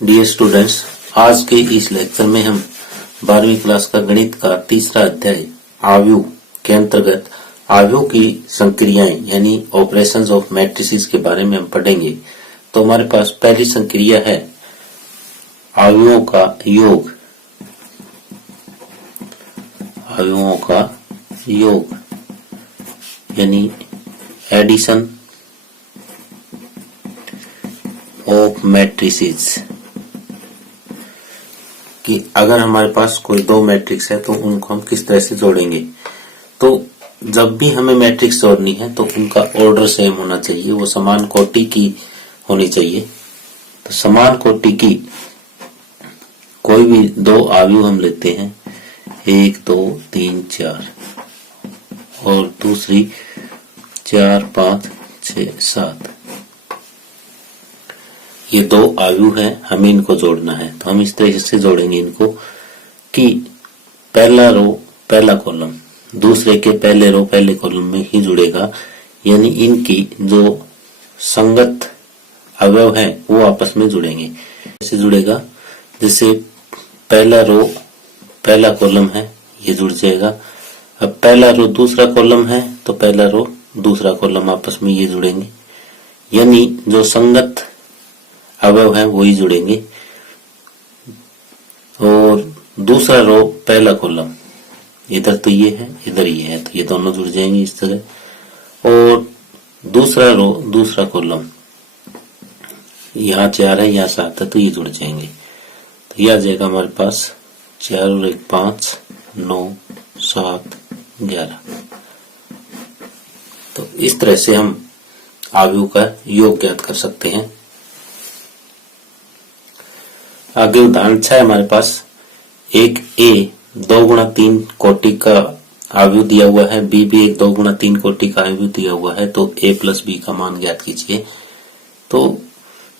Dear students, आज के इस लेक्चर में हम 12वीं क्लास का गणित का तीसरा अध्याय आव्यूह के अंतर्गत आव्यूह की संक्रियाएं यानी ऑपरेशंस ऑफ मैट्रिसेस के बारे में हम पढ़ेंगे। तो हमारे पास पहली संक्रिया है आव्यूहों का योग। आव्यूहों का योग यानी एडिशन ऑफ मैट्रिसेस कि अगर हमारे पास कोई दो मैट्रिक्स है तो उनको हम किस तरह से जोड़ेंगे। तो जब भी हमें मैट्रिक्स जोड़नी है तो उनका ऑर्डर सेम होना चाहिए, वो समान कोटि की होनी चाहिए। तो समान कोटि की कोई भी दो आव्यूह हम लेते हैं, 1 2 3 4 और दूसरी 4 5 6 7, ये दो आव्यूह हैं, हमें इनको जोड़ना है। तो हम इस तरह से जोड़ेंगे इनको कि पहला रो पहला कॉलम दूसरे के पहले रो पहले कॉलम में ही जुड़ेगा, यानी इनकी जो संगत अवयव हैं वो आपस में जुड़ेंगे। कैसे जुड़ेगा? जैसे पहला रो पहला कॉलम है, ये जुड़ जाएगा। अब पहला रो दूसरा कॉलम है तो पहला रो दूसरा कॉलम आपस में ये जुड़ेंगे, यानी जो संगत अवयव है वही जुड़ेंगे। और दूसरा रो पहला कॉलम, इधर तो ये है इधर ये है, तो ये दोनों जुड़ जाएंगे इस तरह। और दूसरा रो दूसरा कॉलम, यहाँ 4 है यहाँ 7 है तो ये जुड़ जाएंगे। तो ये आ जाएगा हमारे पास 4 और 1 5 9 7 11। तो इस तरह से हम आव्यूह का योग ज्ञात कर सकते हैं। आगे उदाहरण 6 हमारे पास एक ए 2 गुणा 3 कोटि का आव्यूह दिया हुआ है, बी भी एक 2 गुणा 3 कोटि का आव्यूह दिया हुआ है। तो ए प्लस बी का मान ज्ञात कीजिए। तो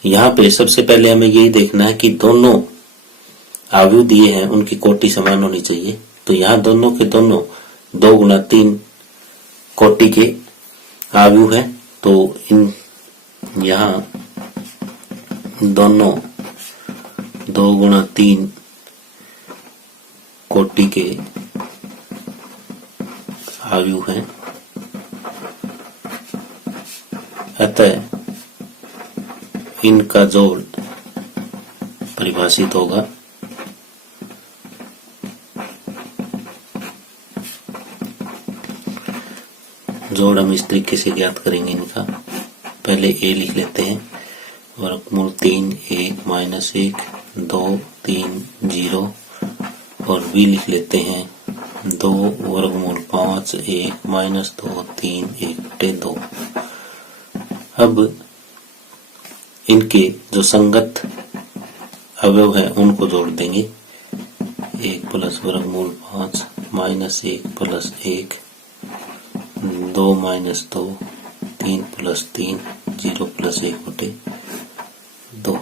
यहाँ पे सबसे पहले हमें यही देखना है कि दोनों आव्यूह दिए हैं उनकी कोटि समान होनी चाहिए। तो यहाँ दोनों के दोनों 2 गुणा 3 कोटि के आव्यूह है। तो इन यहाँ दोनों 2 गुणा 3 कोटि के आव्यूह हैं, अतः इनका जोड़ परिभाषित होगा जोड़ हम इस तरीके से ज्ञात करेंगे इनका। पहले ए लिख लेते हैं, वर्गमूल 3 1 माइनस 1 2 3 0, और बी लिख लेते हैं 2 वर्गमूल 5 1 माइनस 2 3 1/2। अब इनके जो संगत अवयव है उनको जोड़ देंगे। 1 प्लस वर्गमूल 5 minus 1 plus 1 2 minus 2 3 plus 3 0 plus 1/2।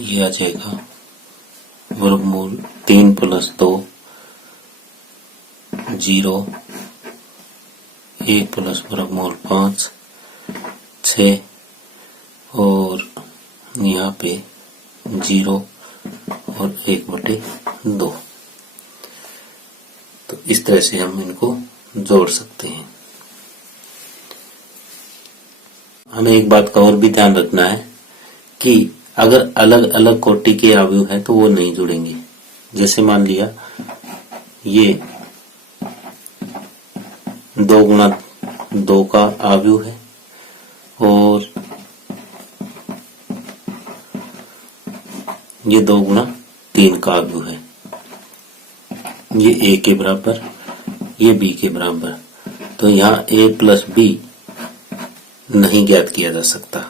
ये आ जाएगा वर्गमूल 3 प्लस 2 0 1 प्लस वर्गमूल 5 6 और यहाँ पे 0 और 1/2। तो इस तरह से हम इनको जोड़ सकते हैं। हमें एक बात का और भी ध्यान रखना है कि अगर अलग अलग कोटि के आव्यूह है तो वो नहीं जुड़ेंगे। जैसे मान लिया ये 2 गुणा 2 का आव्यूह है और ये 2 गुणा 3 का आव्यूह है, ये ए के बराबर ये बी के बराबर। तो यहाँ ए प्लस बी नहीं ज्ञात किया जा सकता।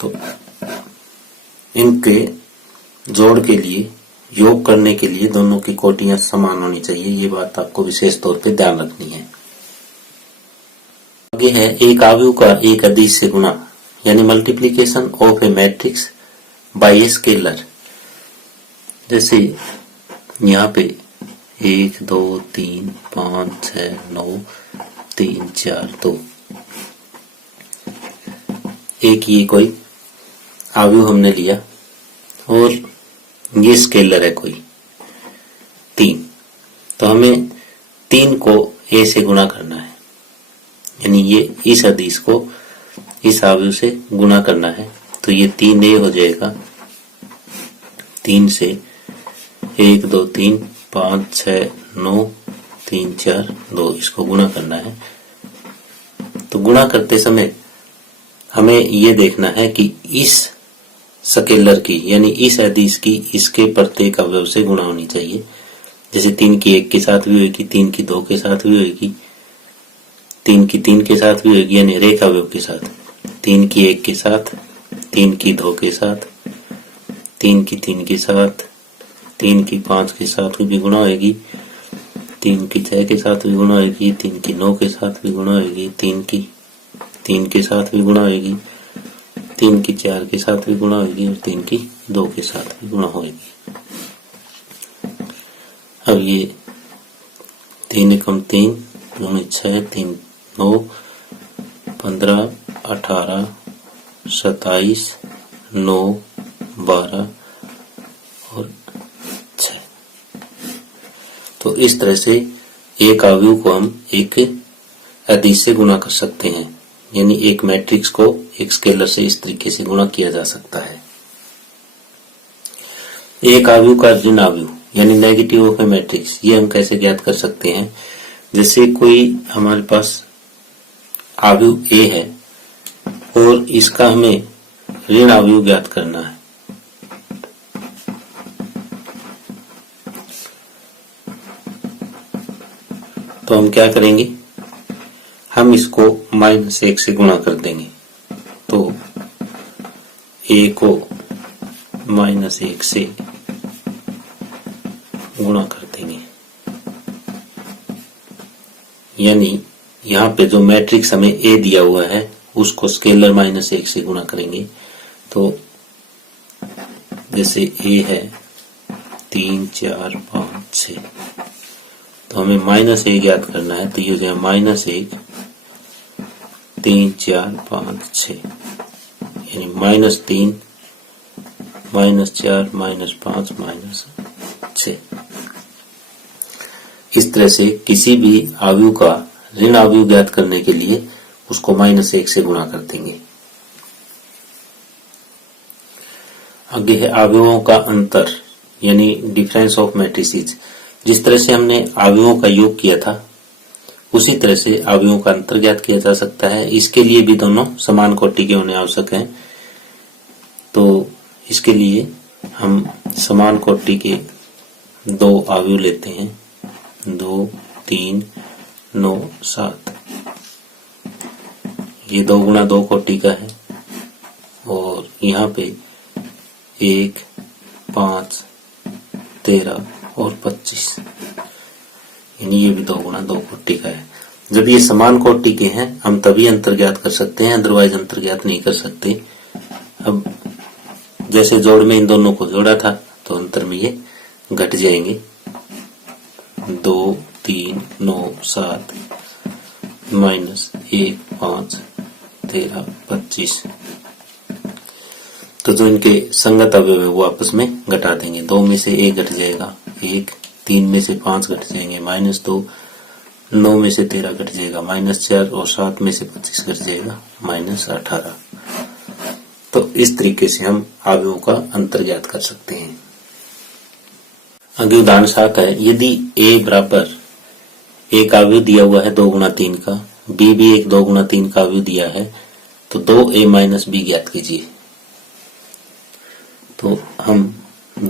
तो इनके जोड़ के लिए योग करने के लिए दोनों की कोटियां समान होनी चाहिए, ये बात आपको विशेष तौर पे ध्यान रखनी है। आगे है एक आव्यूह का एक अदिश से गुणा यानी multiplication of A matrix bye a scalar. जैसे यहाँ पे 1 2 3 5 6 9 3 4 2। एक ये कोई अवयव हमने लिया और ये स्केलर है कोई 3, तो हमें 3 को a से गुणा करना है, यानी ये इस अदिश को इस अवयव से गुणा करना है। तो ये 3a हो जाएगा, 3 से 1 2 3 5 6 9 3 4 2, इसको गुणा करना है। तो गुणा करते समय हमें ये देखना है कि इस स्केलर की यानी इस अदिश की इसके प्रत्येक अवयव से गुणा होनी चाहिए। जैसे 3 की 1 के साथ भी होगी, 3 की 2 के साथ भी होगी, 3 की 3 के साथ भी होगी, यानी रेखा अवयव के साथ 3 की 1 के साथ, 3 की 2 के साथ, 3 की 3 के साथ, 3 की 5 के साथ भी गुणा होगी, 3 की 6 के साथ भी गुणा होगी, 3 की 9 के साथ भी गुणा होगी, 3 की 3 के साथ भी गुणा होगी, 3 की 4 के साथ भी गुणा होगी और 3 की 2 के साथ भी गुणा होगी। अब ये 3 एकम 3 दूनी 6 3 9 15 18 27 9 12 और 6। तो इस तरह से एक अवयव को हम एक अदिश से गुणा कर सकते हैं, यानी एक मैट्रिक्स को एक स्केलर से इस तरीके से गुणा किया जा सकता है। एक अवयव का ऋण अवयव यानी नेगेटिव ऑफ ए मैट्रिक्स, ये हम कैसे ज्ञात कर सकते हैं। जैसे कोई हमारे पास अवयव ए है और इसका हमें ऋण अवयव ज्ञात करना है, तो हम क्या करेंगे, हम इसको -1 से गुणा कर देंगे। तो a को -1 से गुणा कर देंगे, यानी यहाँ पे जो मैट्रिक्स हमें a दिया हुआ है उसको स्केलर -1 से गुणा करेंगे। तो जैसे a है 3 4 5 6, तो हमें -1 ज्ञात करना है। तो ये हो गया -1 3 4 5 6, यानी -3 -4 -5 -6। इस तरह से किसी भी अवयव का ऋण अवयव ज्ञात करने के लिए उसको -1 से गुणा कर देंगे। आगे है अवयवों का अंतर यानी डिफरेंस ऑफ मैट्रिसेस। जिस तरह से हमने अवयवों का योग किया था उसी तरह से अवयवों का अंतर ज्ञात किया जा सकता है। इसके लिए भी दोनों समान कोटि के होने आवश्यक हैं। तो इसके लिए हम समान कोटि के 2 अवयव लेते हैं, 2 3 9 7। ये 2 गुणा 2 कोटि का है और यहाँ पे 1 5 13 और 25, यानी ये भी 2 गुणा 2 कोटि का है। जब ये समान कोटि के हैं हम तभी अंतर ज्ञात कर सकते हैं, अदरवाइज अंतर ज्ञात नहीं कर सकते। अब जैसे जोड़ में इन दोनों को जोड़ा था तो अंतर में ये घट जाएंगे, 2 3 9 7 -1 5 13 25। तो जो इनके संगत अवयव है वो आपस में घटा देंगे। 2 में से 1 घट जाएगा 1, 3 में से 5 घट जाएंगे -2, 9 में से 13 घट जाएगा -4 और 7 में से 25 घट जाएगा -18। तो इस तरीके से हम अवयवों का अंतर ज्ञात कर सकते हैं। आगे उदाहरण 7 है, यदि a बराबर एक अवयव दिया हुआ है 2 गुणा 3 का, b भी एक 2 गुणा 3 का अवयव दिया है, तो 2a - b ज्ञात कीजिए। तो हम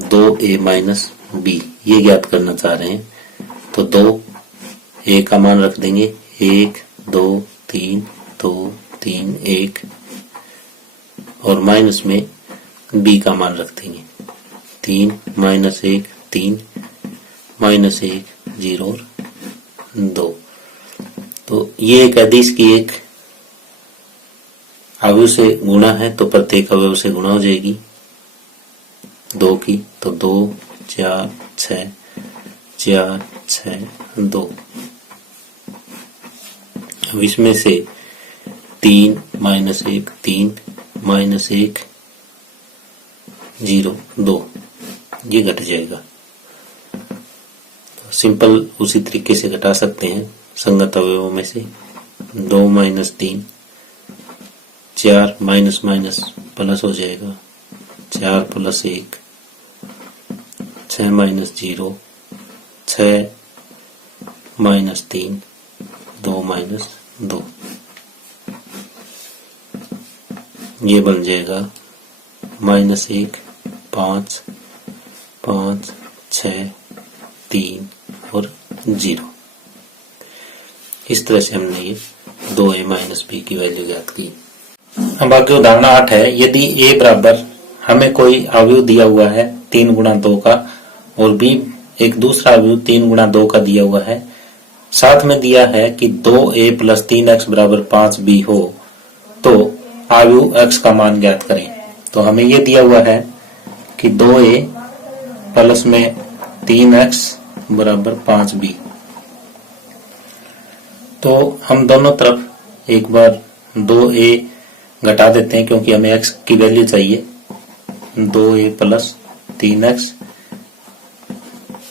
2a - b ये ज्ञात करना चाह रहे हैं। तो 2 a का मान रख देंगे 1 2 3 2 3 1 और माइनस में b का मान रख देंगे 3 -1 3 -1 0 और 2। तो ये एक अदिश की एक अवयव से गुणा है तो प्रत्येक अवयव से गुणा हो जाएगी 2 की। तो 2 4 6 4 6 2। अब इसमें से 3 माइनस 1 3 माइनस 1 0 2 ये घट जाएगा। तो सिंपल उसी तरीके से घटा सकते हैं संगत अवयवों में से। 2 माइनस 3 4 माइनस माइनस प्लस हो जाएगा। 4 प्लस 1 6 माइनस 0 6 माइनस 3 2 माइनस 2 ये बन जाएगा -1 5 5 6 3 और 0। इस तरह से हमने ये 2a माइनस b की वैल्यू ज्ञात की। अब आगे उदाहरण 8 है। यदि a बराबर हमें कोई अवयव दिया हुआ है 3 गुणा 2 का और b एक दूसरा अवयव 3 गुणा 2 का दिया हुआ है, साथ में दिया है कि 2a प्लस 3x बराबर 5b हो, तो अवयव x का मान ज्ञात करें। तो हमें ये दिया हुआ है कि 2a प्लस में 3x बराबर 5b। तो हम दोनों तरफ एक बार 2a घटा देते हैं क्योंकि हमें x की वैल्यू चाहिए। 2a प्लस 3x,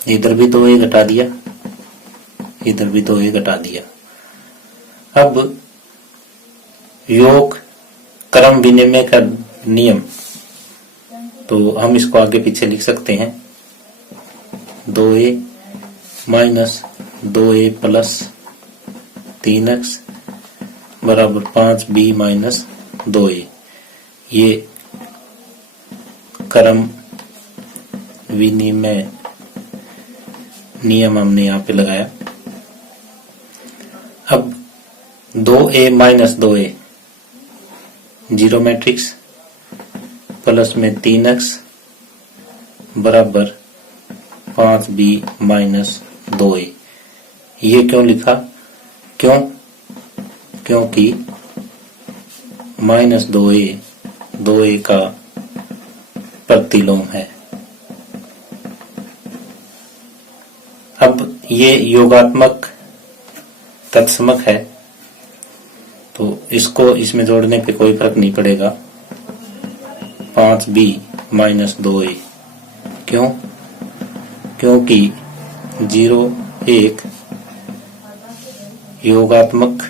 इधर भी 2a घटा दिया, इधर भी 2a घटा दिया। अब योग क्रम विनिमय का नियम, तो हम इसको आगे पीछे लिख सकते हैं। 2a minus 2a plus 3x बराबर 5b माइनस 2a। ये क्रम विनिमय नियम हमने यहाँ पे लगाया। अब 2a minus 2a zero matrix plus में 3x बराबर 5b माइनस 2a। ये क्यों लिखा? क्योंकि माइनस 2a का प्रतिलोम है। अब ये योगात्मक तत्समक है, तो इसको इसमें जोड़ने पे कोई फर्क नहीं पड़ेगा। 5b माइनस 2a क्योंकि 0 1 योगात्मक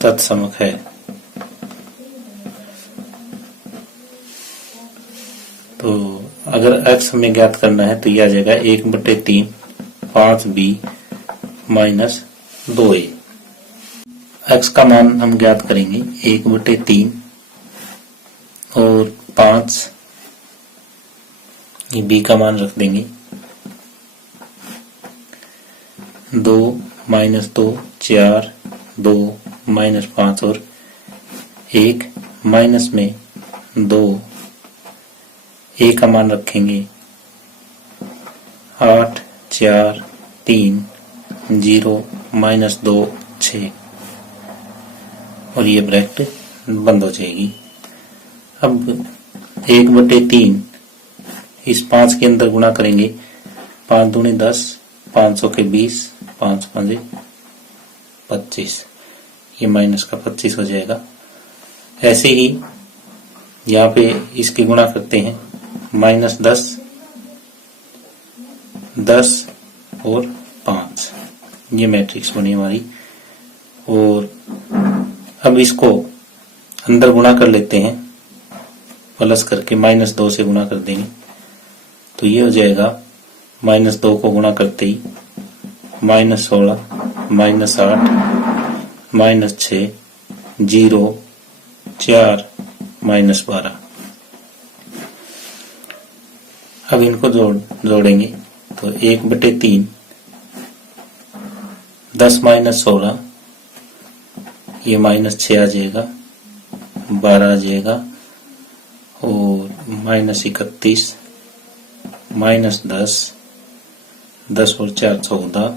तत्समक है। तो अगर x हमें ज्ञात करना है तो यह आ जाएगा 1/3 5b माइनस 2a। x का मान हम ज्ञात करेंगे 1/3 और 5, ये b का मान रख देंगे। 2 माइनस 2 4 2 माइनस 5 और 1 माइनस में 2, a का मान रखेंगे 8 4 3 0 माइनस 2 6 और ये ब्रैकेट बंद हो जाएगी। अब 1/3 इस 5 के अंदर गुणा करेंगे। 5 दूनी 10 500 के 20 5 5 25, ये माइनस का 25 हो जाएगा। ऐसे ही यहाँ पे इसकी गुणा करते हैं। माइनस 10 10 और 5, ये मैट्रिक्स बनी हमारी। और अब इसको अंदर गुणा कर लेते हैं, प्लस करके -2 से गुणा कर देंगे। तो ये हो जाएगा -2 को गुणा करते ही -16 -8 -6 0 4 -12। अब इनको जोड़ेंगे तो 1/3 10 -16, ये -6 आ जाएगा, 12 आ जाएगा और -31 -10 10 और 4 14,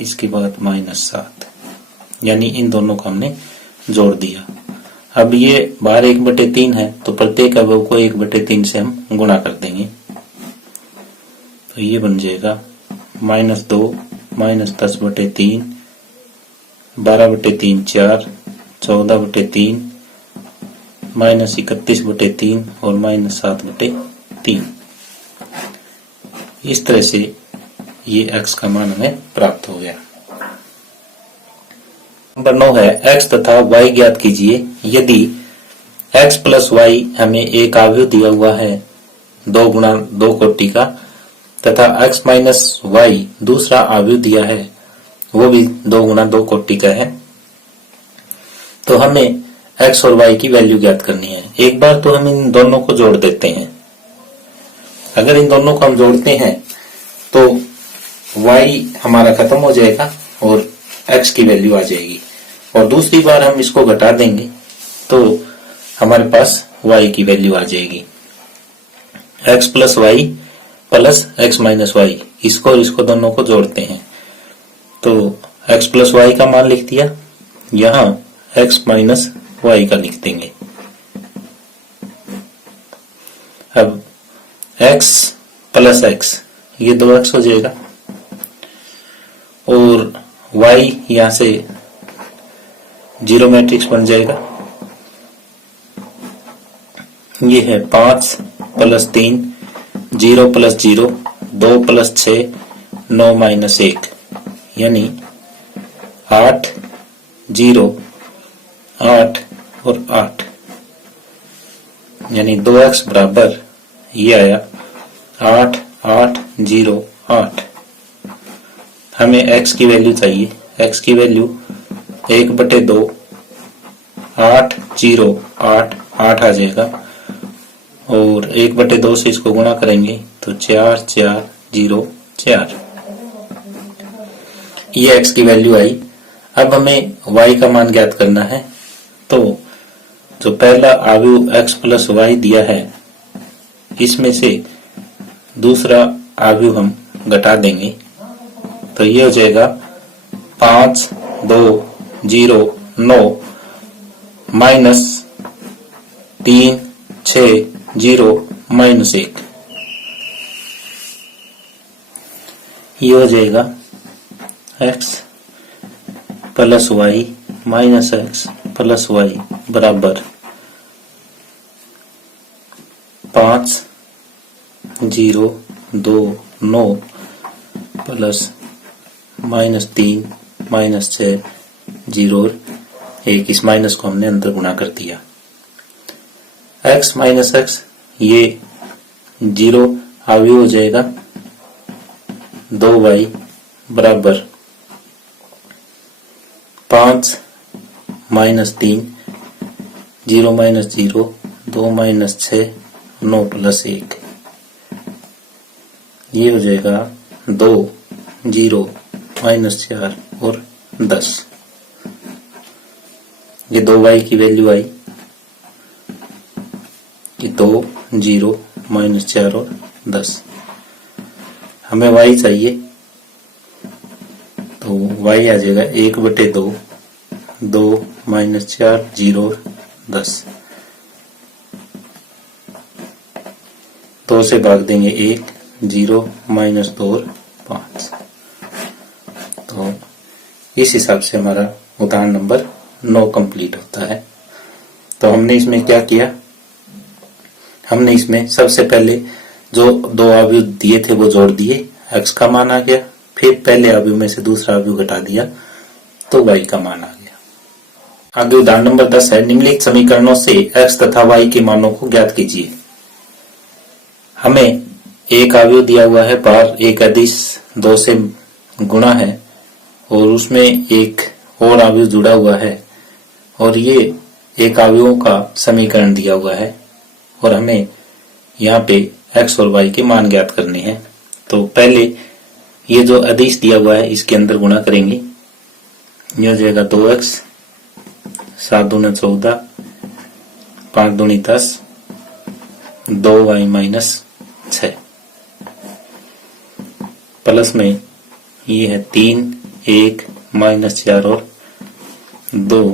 इसके बाद -7, यानी इन दोनों को हमने जोड़ दिया। अब ये बाहर 1/3 है तो प्रत्येक अवयव को 1/3 से हम गुणा कर देंगे। तो ये बन जाएगा -2 -10/3 12/3 4 14/3 -31/3 और -7/3। इस तरह से ये x का मान हमें प्राप्त हो गया। नंबर 9 है x तथा y ज्ञात कीजिए। यदि x प्लस y हमें एक अवयव दिया हुआ है 2 गुणा 2 कोटि का तथा x माइनस y दूसरा अवयव दिया है वो भी 2 गुणा 2 कोटि का है, तो हमें x और y की वैल्यू ज्ञात करनी है। एक बार तो हम इन दोनों को जोड़ देते हैं। अगर इन दोनों को हम जोड़ते हैं तो y हमारा खत्म हो जाएगा और x की वैल्यू आ जाएगी, और दूसरी बार हम इसको घटा देंगे तो हमारे पास y की वैल्यू आ जाएगी। x plus y plus x minus y, इसको और इसको दोनों को जोड़ते हैं तो x प्लस वाई का मान लिख दिया, यहाँ x माइनस वाई का लिख देंगे। अब x प्लस x ये 2x हो जाएगा और y यहां से जीरो मैट्रिक्स बन जाएगा। ये है 5 प्लस 3 0 प्लस 0 2 प्लस 6 9 माइनस 1 यानी 8 0 8 और 8 यानी 2x बराबर ये आया 8 8 0 8। हमें x की वैल्यू चाहिए। x की वैल्यू 1/2 8 0 8 8 आ जाएगा और 1/2 से इसको गुणा करेंगे तो 4 4 0 4। ये x की वैल्यू आई। अब हमें y का मान ज्ञात करना है, तो जो पहला अवयव x प्लस वाई दिया है इसमें से दूसरा अवयव हम घटा देंगे तो ये हो जाएगा 5 2 0 9 माइनस 3 6 0 माइनस 1। ये हो जाएगा x plus y minus x plus y बराबर 5 0 2 9 प्लस -3 -6 0 1। इस माइनस को हमने अंदर गुणा कर दिया। x माइनस x ये 0 अवयव हो जाएगा 2y बराबर 5 -3 0 माइनस 0 2 माइनस 6 9 प्लस 1। ये हो जाएगा 2 0 -4 और 10। ये 2y की वैल्यू आई, ये 2 0 -4 और 10। हमें y चाहिए तो y आ जाएगा 1/2 2 -4 0 और 10। 2 से भाग देंगे 1 0 -2 और 5। तो इस हिसाब से हमारा उदाहरण नंबर 9 कंप्लीट होता है। तो हमने इसमें क्या किया, हमने इसमें सबसे पहले जो 2 अवयव दिए थे वो जोड़ दिए, x का मान आ गया, फिर पहले अवयव में से दूसरा अवयव घटा दिया तो y का मान आ गया। आगे उदाहरण नंबर 10 है, निम्नलिखित समीकरणों से x तथा y के मानों को ज्ञात कीजिए। हमें एक अवयव दिया हुआ है, बार एक अदिश 2 से गुणा है और उसमें एक और अवयव जुड़ा हुआ है और ये एक अवयवों का समीकरण दिया हुआ है और हमें यहाँ पे x और y के मान ज्ञात करने हैं। तो पहले ये जो अदिश दिया हुआ है इसके अंदर गुणा करेंगे। ये हो जाएगा 2x 7 दूनी 14 5 दूनी 10 2y माइनस 6 प्लस में ये है 3 1 -4 और 2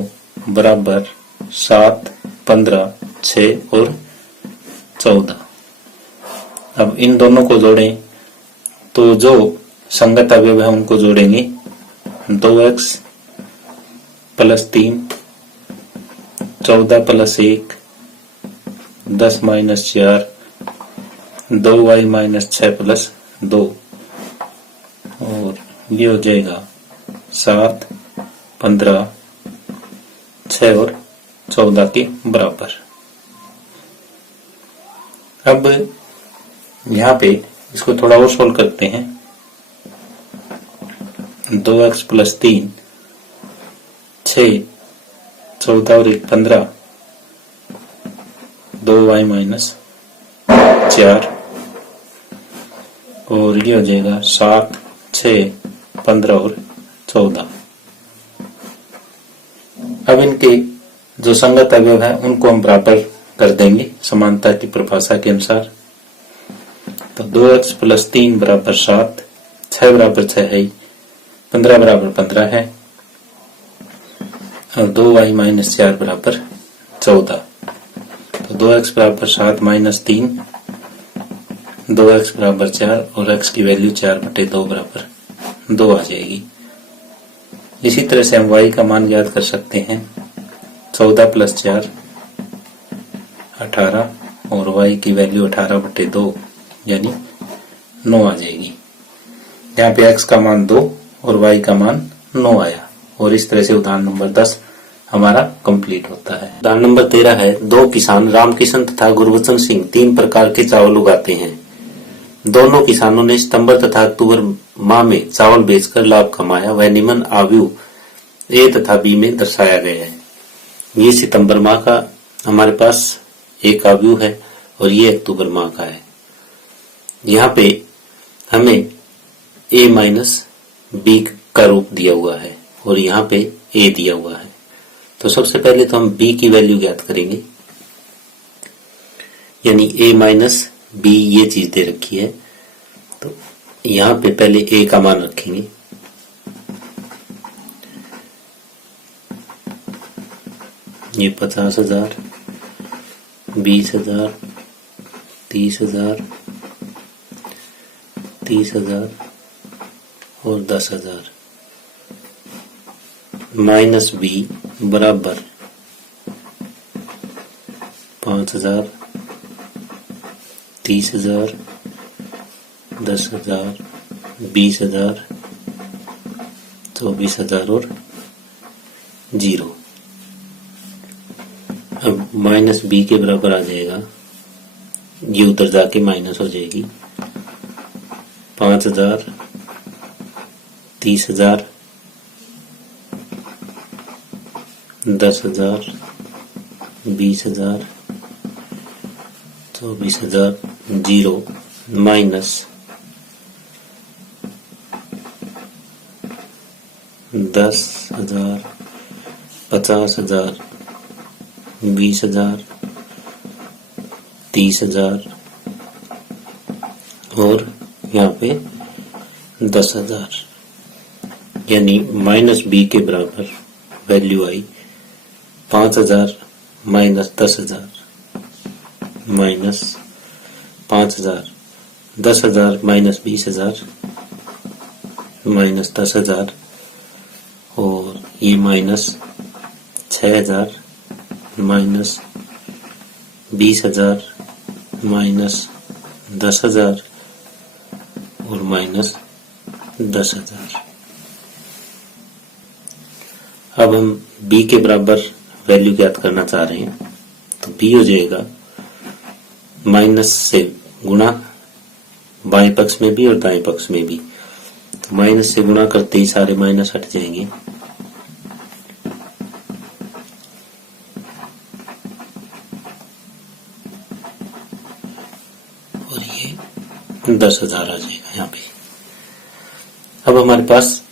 बराबर 7 15 6 और 14। अब इन दोनों को जोड़ें तो जो संगत अवयव है उनको जोड़ेंगे। 2x plus 3, 14 plus 1, 10 minus 4, 2y minus 6 plus 2, और ये हो जाएगा 7, 15, 6 और 14 के बराबर। अब यहाँ पे इसको थोड़ा और सोल्व करते हैं। 2x प्लस 3, 6, 14 और 1 15, 2y माइनस 4, और ये हो जाएगा 7, 6, 15 और 14। अब इनके जो संगत अवयव है उनको हम बराबर कर देंगे समानता की परिभाषा के अनुसार। तो 2x प्लस 3 बराबर 7, 6 बराबर 6 है, 15 बराबर 15 है, और 2y माइनस 4 बराबर 14। तो 2x बराबर 7 माइनस 3, 2x बराबर 4 और x की वैल्यू 4/2 बराबर 2 आ जाएगी। इसी तरह से हम y का मान ज्ञात कर सकते हैं। 14 प्लस 4 18, और y की वैल्यू 18/2 यानी 9 आ जाएगी। यहाँ पे x का मान 2 और y का मान 9 आया, और इस तरह से उदाहरण नंबर 10 हमारा कंप्लीट होता है। उदाहरण नंबर 13 है, दो किसान रामकिशन तथा गुरबचन सिंह 3 प्रकार के चावल उगाते हैं। दोनों किसानों ने सितंबर तथा अक्टूबर माह में चावल बेचकर लाभ कमाया। वह निम्न आयु ए तथा बी में दर्शाया गया है। ये सितंबर माह का हमारे पास एक आयु है और ये अक्टूबर माह का है। यहाँ पे हमें ए माइनस बी का रूप दिया हुआ है और यहाँ पे ए दिया हुआ है। तो सबसे पहले तो हम बी की वैल्यू ज्ञात करेंगे, यानी ए माइनस बी ये चीज दे रखी है। तो यहाँ पे पहले ए का मान रखेंगे। ये 50,000, 20,000, 30,000, 30,000 और 10,000 माइनस बी बराबर 5,000, 30,000, 10,000, 20,000, 24,000 और 0। अब माइनस बी के बराबर आ जाएगा, ये उधर जाके माइनस हो जाएगी। 5,000, 30,000, 10,000, 20,000, 24,000, 0 माइनस 10,000, 50,000, 20,000, 30,000 और यहाँ पे 10,000, यानी माइनस बी के बराबर वैल्यू आई 5,000 माइनस 10,000 माइनस 5,000, 10,000 माइनस 20,000 माइनस 10,000 और ये माइनस 6,000 माइनस 20,000 माइनस 10,000 और माइनस 10,000। अब हम b के बराबर वैल्यू ज्ञात करना चाह रहे हैं, तो b हो जाएगा माइनस से गुणा बाएं पक्ष में भी और दाएं पक्ष में भी। तो माइनस से गुणा करते ही सारे माइनस हट जाएंगे, और ये 10,000 आ जाएगा यहाँ पे। अब हमारे पास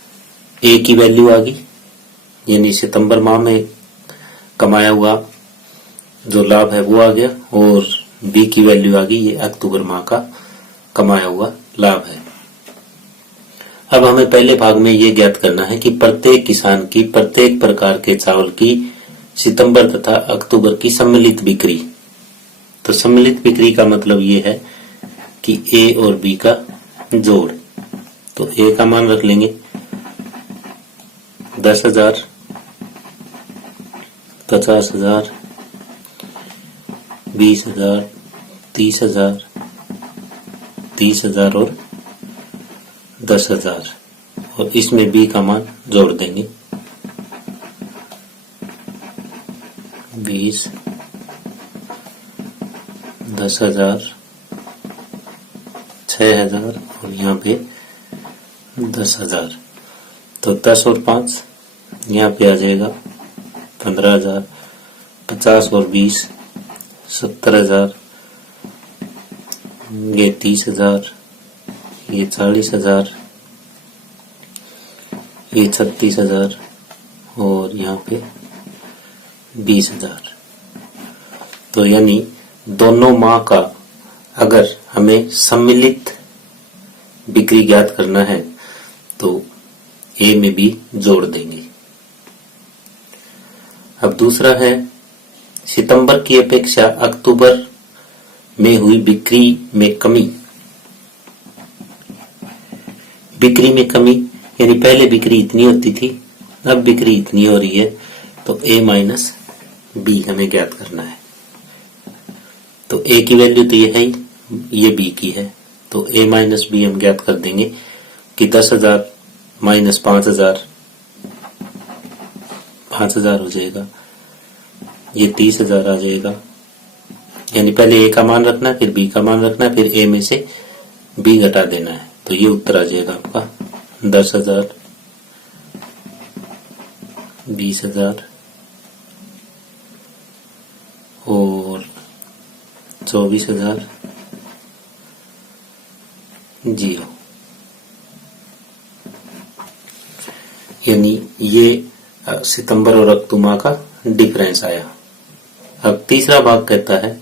a की वैल्यू आ गई, यानी सितंबर माह में कमाया हुआ जो लाभ है वो आ गया, और बी की वैल्यू आ गई, ये अक्टूबर माह का कमाया हुआ लाभ है। अब हमें पहले भाग में ये ज्ञात करना है कि प्रत्येक किसान की प्रत्येक प्रकार के चावल की सितंबर तथा अक्टूबर की सम्मिलित बिक्री। तो सम्मिलित बिक्री का मतलब ये है कि ए और बी का जोड़, तो ए का मान रख लेंगे 10,000, 50,000, 20,000, 30,000, 30,000 और 10,000 और इसमें बी का मान जोड़ देंगे 20, 10,000, 6,000 और यहाँ पे 10,000। तो 10 और 5 यहाँ पे आ जाएगा 15,000, 50 और 20 70,000, ये 30,000, ये 40,000, ये 36,000 और यहाँ पे 20,000। तो यानी दोनों माह का अगर हमें सम्मिलित बिक्री ज्ञात करना है तो ए में भी जोड़ देंगे। अब दूसरा है सितंबर की अपेक्षा अक्टूबर में हुई बिक्री में कमी। बिक्री में कमी यानी पहले बिक्री इतनी होती थी, अब बिक्री इतनी हो रही है, तो ए माइनस बी हमें ज्ञात करना है। तो ए की वैल्यू तो ये है ही, ये बी की है, तो ए माइनस बी हम ज्ञात कर देंगे कि 10,000 माइनस 5,000 5,000 हो जाएगा, ये 30,000 आ जाएगा। यानी पहले ए का मान रखना है, फिर बी का मान रखना है, फिर ए में से बी घटा देना है, तो ये उत्तर आ जाएगा आपका 10,000, 20,000 और 24,000 0। यानी ये सितंबर और अक्टूबर माह का डिफरेंस आया। अब तीसरा भाग कहता है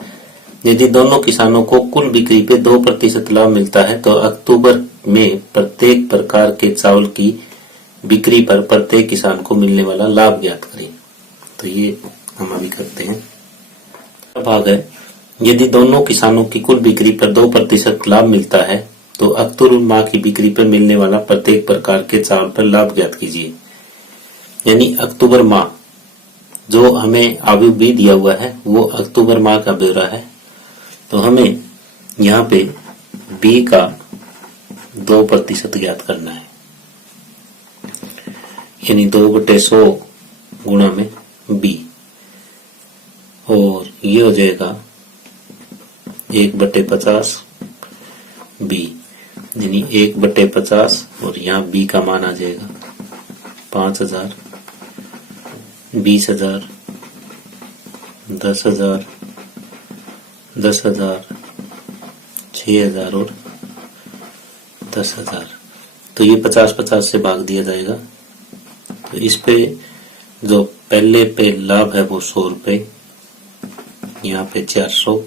यदि दोनों किसानों को कुल बिक्री पे 2% लाभ मिलता है तो अक्टूबर में प्रत्येक प्रकार के चावल की बिक्री पर प्रत्येक किसान को मिलने वाला लाभ ज्ञात करें। तो ये हम अभी करते हैं। भाग है यदि दोनों किसानों की कुल बिक्री पर 2% लाभ मिलता है तो अक्टूबर माह की बिक्री पर मिलने वाला प्रत्येक प्रकार के चावल पर लाभ ज्ञात कीजिए। यानी अक्टूबर माह जो हमें आयु बी दिया हुआ है वो अक्टूबर माह का ब्यौरा है, तो हमें यहाँ पे बी का 2% ज्ञात करना है। यानी 2/100 गुणा में बी, और ये हो जाएगा 1/50 बी, यानी 1/50 और यहाँ बी का मान आ जाएगा 5,000, 20,000, 10,000, 10,000, 6,000 और 10,000। तो ये 50-50 से भाग दिया जाएगा। तो इस पे जो पहले पे लाभ है वो 100 रुपये, यहाँ पे 400,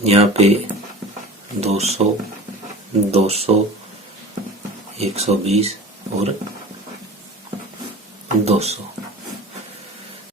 यहाँ पे 200, 200, 120 और 200।